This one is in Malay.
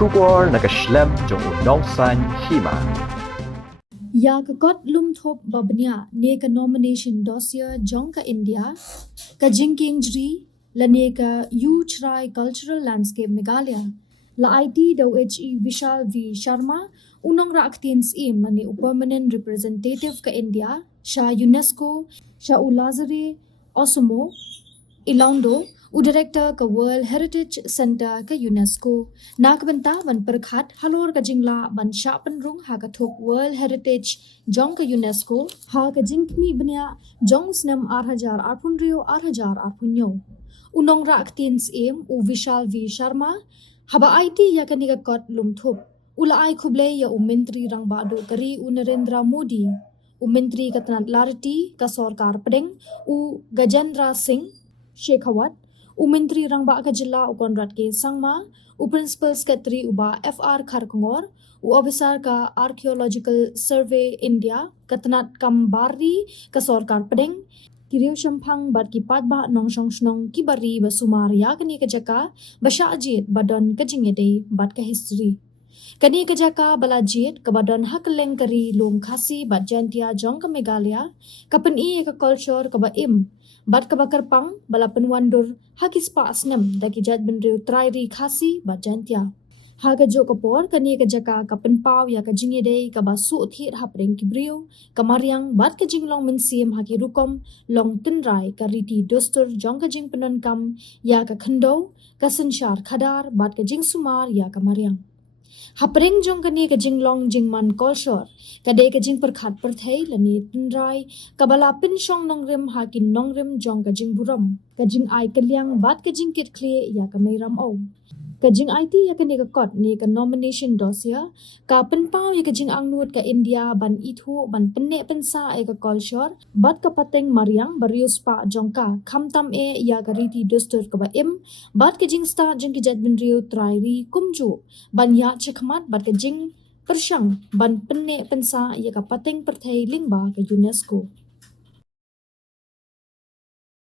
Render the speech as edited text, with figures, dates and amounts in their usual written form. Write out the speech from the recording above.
Shubor nakaslem jong unongsan hima. Ya ka got lum thop babnya ne ka nomination dossier jong ka India ka jingking jri la ne ka yu chrai cultural landscape Meghalaya la IT do HE Vishal V Sharma unong ra actins im la ne permanent representative ka India sha UNESCO sha ulazare Osomo Ilondo u director ka World Heritage Center ka UNESCO nak benta ban perkhat halor ka jingla ban sha penrung ha ka thok World Heritage jong ka UNESCO ha ka jingkmi bnya jong snem 8,000 rio 8,000 unong ra aktins em u Vishal V Sharma haba IT ya ka niga kot lumthup ula ai khuble ya u mentri rang badu kari u Narendra Modi u mentri ka tanat larti ka sarkar pedeng u Gajendra Singh Shekhawat, u Menteri Rangba ka Jilla u Konrad K. Sangma, u Principal Secretary uba FR Kharkongor, u Officer ka Archaeological Survey India, Katanat Kambari ka Sarkar Pedeng, Kiriyo Shampang bat ki padba nong shong shnong ki bari ba Sumaria kani ka jaka, ba Shajit badon ka jingede bat ka history. Kani ka jaka balajit ka badon hakeleng kari lum khasi bat jantia jong ka Meghalaya, ka peni ka culture ka ba im, bat ka bakar pang bala penwandur hakis pa asnem daki jat benriu trairi khasi bat jantia. Haga jo kapor kani ka jaka ka penpau ya ka jingede ka ba su thit hapreng ki briu, ka mariang bat ka jinglong mensim haki rukom long tenrai ka riti dostur jong ka jing penonkam ya ka khendo, ka sensyar khadar bat ka jing sumar ya ka mariang. Hapreng jong kani ka jinglong jingman culture kadai ka jing perkhat perthai lani tenrai kabala pin shong nongrim hakin nongrim jong ka jing buram ka jing ai kaliang bat ka jing kit kle ya ka mairam o ka jing IT ya ka ne ka kot ne ka nomination dossier ka penpau ya ka jing angnut ka India ban ithu ban penne pensa e ka culture bat ka pateng mariang barius pa jong ka khamtam e ya ka riti dostur ka ba im bat ka jing sta jing ki jat bin riu trairi kumju ban ya chakmat bat ka jing persyang ban penne pensa ya ka pateng perthai lingba ka UNESCO.